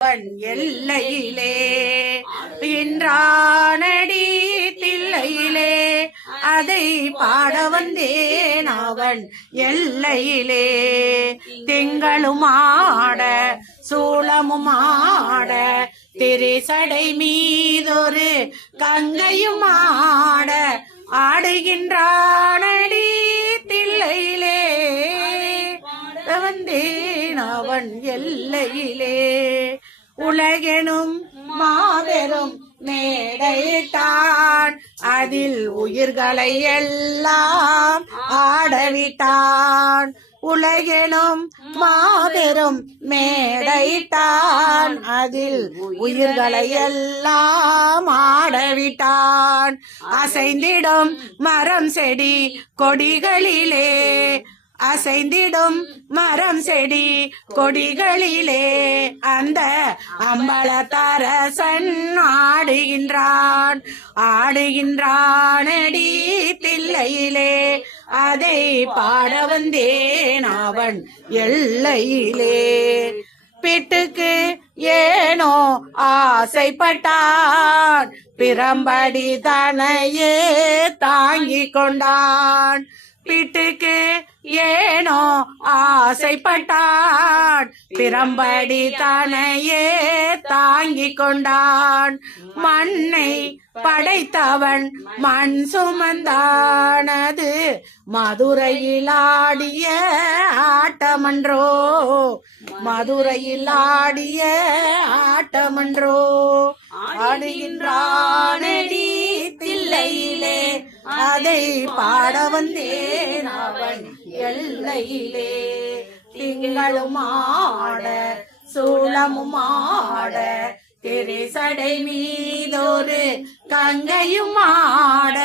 அவன் எல்லையிலே என்றானடி தில்லையிலே அதை பாட வந்தேன் அவன் எல்லையிலே. திங்களும் ஆட சூளமும் ஆட திரிசடை மீதொரு கங்கையும் ஆட ஆடுகின்றானடி தில்லையிலே வந்தேன் அவன் எல்லையிலே. உலகெனும் மாபெரும் மேடையிட்டான் அதில் உயிர்களை எல்லாம் ஆடவிட்டான். உலகெனும் மாபெரும் மேடையிட்டான் அதில் உயிர்களை எல்லாம் ஆடவிட்டான். அசைந்திடும் மரம் செடி கொடிகளிலே அசைந்திடும் மரம் செடி கொடிகளிலே அந்த அம்பலத்தரசன் ஆடுகின்றான் ஆடுகின்றானடி தில்லையிலே அதை பாட வந்தேன் அவன் எல்லையிலே. பிட்டுக்கு ஏனோ ஆசைப்பட்டான் பிரம்படி தனையே தாங்கிக் கொண்டான். பிட்டுக்கு ஏனோ ஆசைப்பட்டான் பிரம்படி தனையே தாங்கிக் கொண்டான். மண்ணை படைத்தவன் மண் சுமந்தானது மதுரையில் ஆடிய ஆட்டமன்றோ மதுரையில் ஆடிய ஆட்டமன்றோ. ஆடுகின்றானடி தில்லையிலே அதை பாட வந்தேன் அவன் எல்லையிலே. திங்களும் ஆட சூளமும் ஆட திரிசடை மீதொரு கங்கையும் ஆட